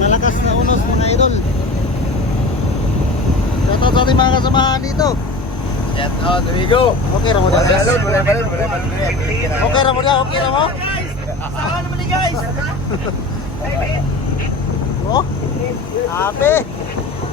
Malakas na unos mga idol. Shoutout sa ating mga kasamahan dito. Shout out, there we go. Okay ra mo Wala dyan. Okay ra mo dyan, okay ra mo. Saan naman ni guys? Oh, ape. Ape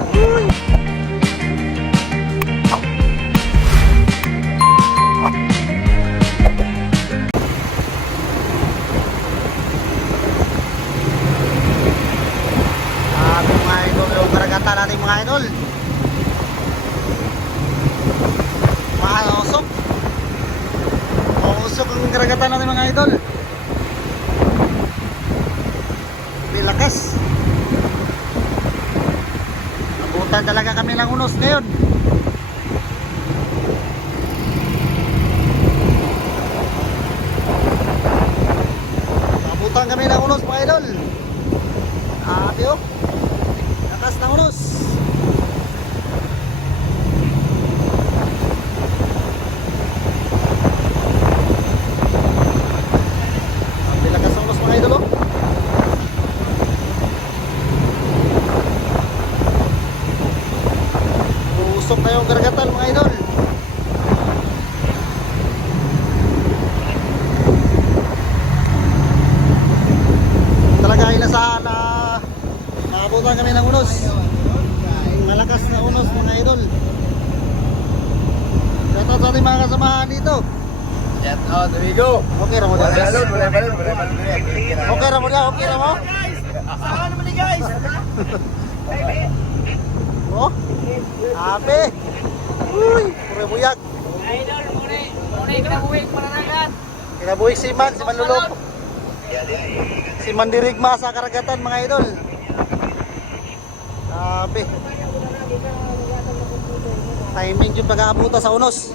natin mga idol. Mausok. Mausok ang karagatan natin mga idol. Bilakas. Nabutan talaga kami ng unos ngayon. Nabutan kami ng unos mga idol. Oh. Lakas ng unos. Usok na yung karagatan mga idol. Talaga ay nasahan na maabutan kami ng unos. Malakas na unos mga idol. Shoutout sa ating mga kasamahan dito. Shout out, there we go. Okay ra mo Wala balon, wala balon, wala balon. Okay ra mo dyan, okay ra mo. Saan naman ni guys? Oh, ape. Uy, pure buyag. Idol, muna, muna kinabuhi pananagan. Kinabuhi si Man, si Manlulok. Si Mandirigma sa karagatan mga idol. Grabe. Timing yung pag-aabuta sa unos.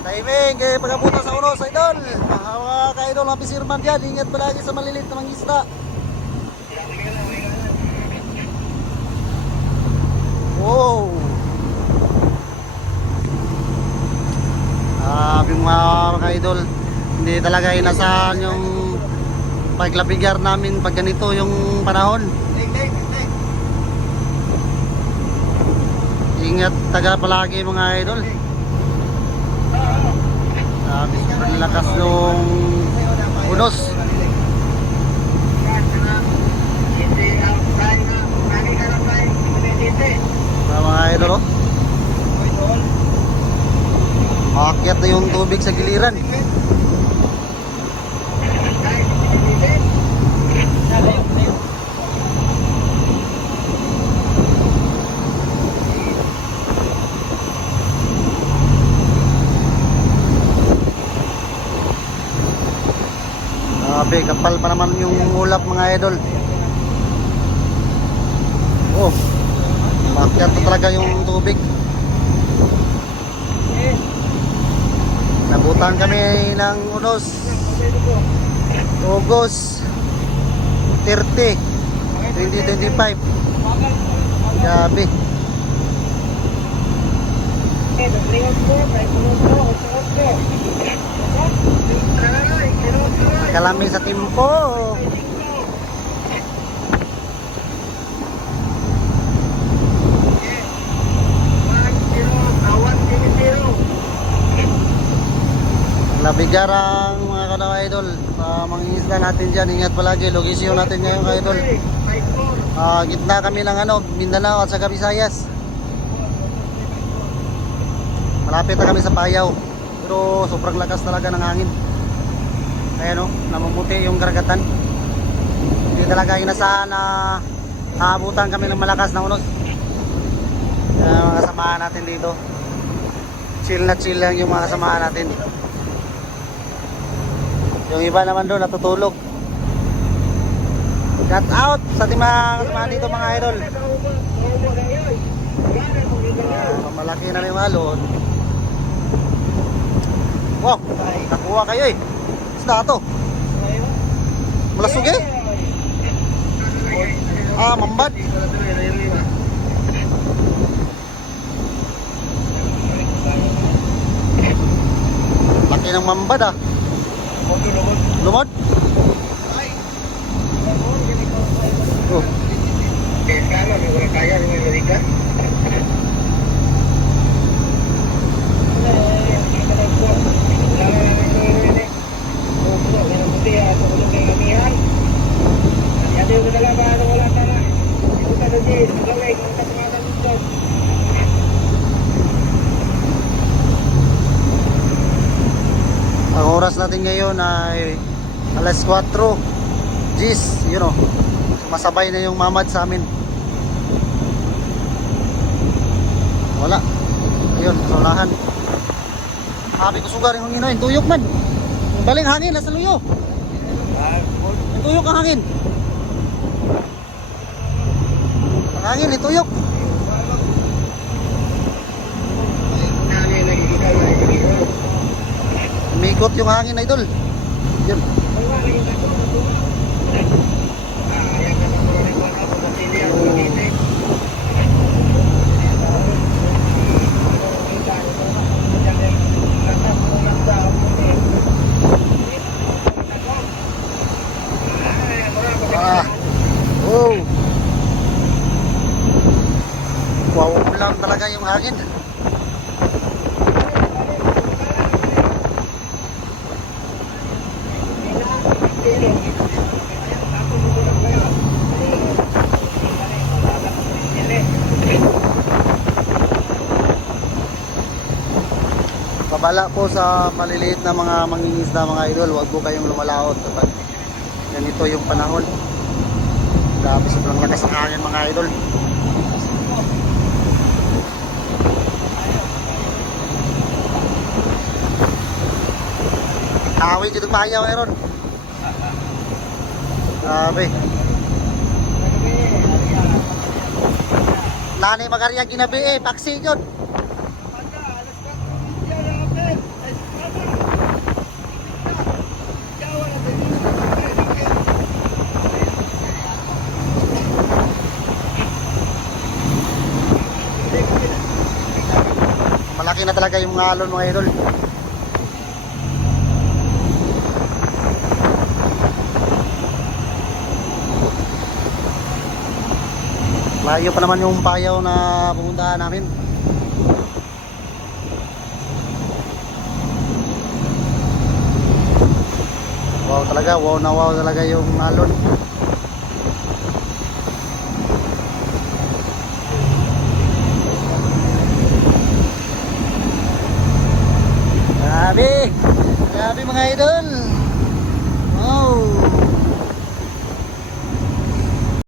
Timing, eh, pag-aabuta sa unos, idol. Mga mga ka-idol, mga pisirman dyan, ingat palagi sa malilit na mga isda. Wow! Sabi mga ka-idol, hindi talaga inasahan yung paglabigar namin pag ganito yung panahon. Ingat taga palagi mga idol. Sabi sobrang lakas nung unos. Mga mga idol oh. Aakyat na yung tubig sa giliran. Grabe, kapal pa naman yung ulap mga idol. Oh, aakyat na talaga yung tubig. Nabutan kami ng unos. August 30, 2025. Grabe. Kalami sa timpo. Labigar ang mga kanawa idol. Uh, mangingisda natin dyan. Ingat palagi. Logisyon natin ngayon ka idol. Ah, gitna kami ng ano, Mindanao at saka Visayas. Malapit na kami sa Payaw. Pero sobrang lakas talaga ng hangin. Kaya no, namumuti yung karagatan. Hindi talaga inasahan na aabutan kami ng malakas na unos. Kaya mga kasamahan natin dito. Chill na chill lang yung mga kasamahan natin. Yung iba naman doon natutulog. Cut out sa ating mga dito mga idol. Ah, malaki na rin yung alon. Wow, nakuha kayo eh. Isda to. Malasog eh. Ah, mambad. Laki ng mambad ah. Lumod? Oh. Ang oras natin ngayon ay alas 4. Gis, you know. Masabay na yung mamad sa amin. Wala. Ayun, sulahan. Sabi ko sugar yung hangin tuyok man. Baling hangin, nasa luyo. Yung tuyok ang hangin. Ang hangin, yung tuyok. Umikot yung hangin, idol. Yun. Ah. Oh. Wow, ulan talaga yung hangin. Pabala po sa maliliit na mga mangingisda mga idol, huwag po kayong lumalaot kapag ganito yung panahon. Grabe sobrang lakas ang hangin mga idol. Awit dito pahayaw meron. Grabe. Nanay magarya ginabi eh, paksi yun. Malaki na talaga yung alon mga idol. Layo pa naman yung payaw na pupuntahan namin. Wow talaga, wow na wow talaga yung alon. Grabe! Grabe mga idol!